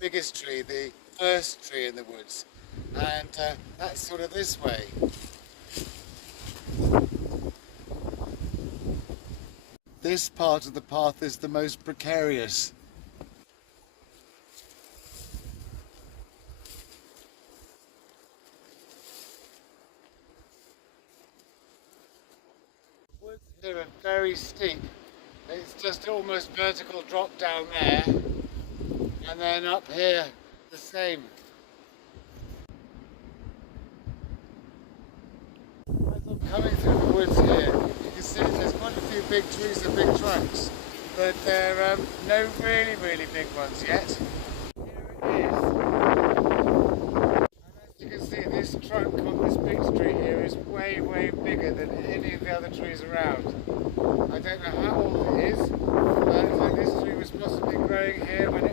biggest tree, the first tree in the woods, and that's sort of this way. This part of the path is the most precarious. The woods here are very steep. It's just almost vertical drop down there, and then up here the same. As I'm coming through the woods here, you can see there's quite a few big trees and big trunks, but there are no really big ones yet. Here it is. And as you can see, this trunk on this big tree here is way bigger than any of the other trees around. I don't know how old it is, but this tree was possibly growing here when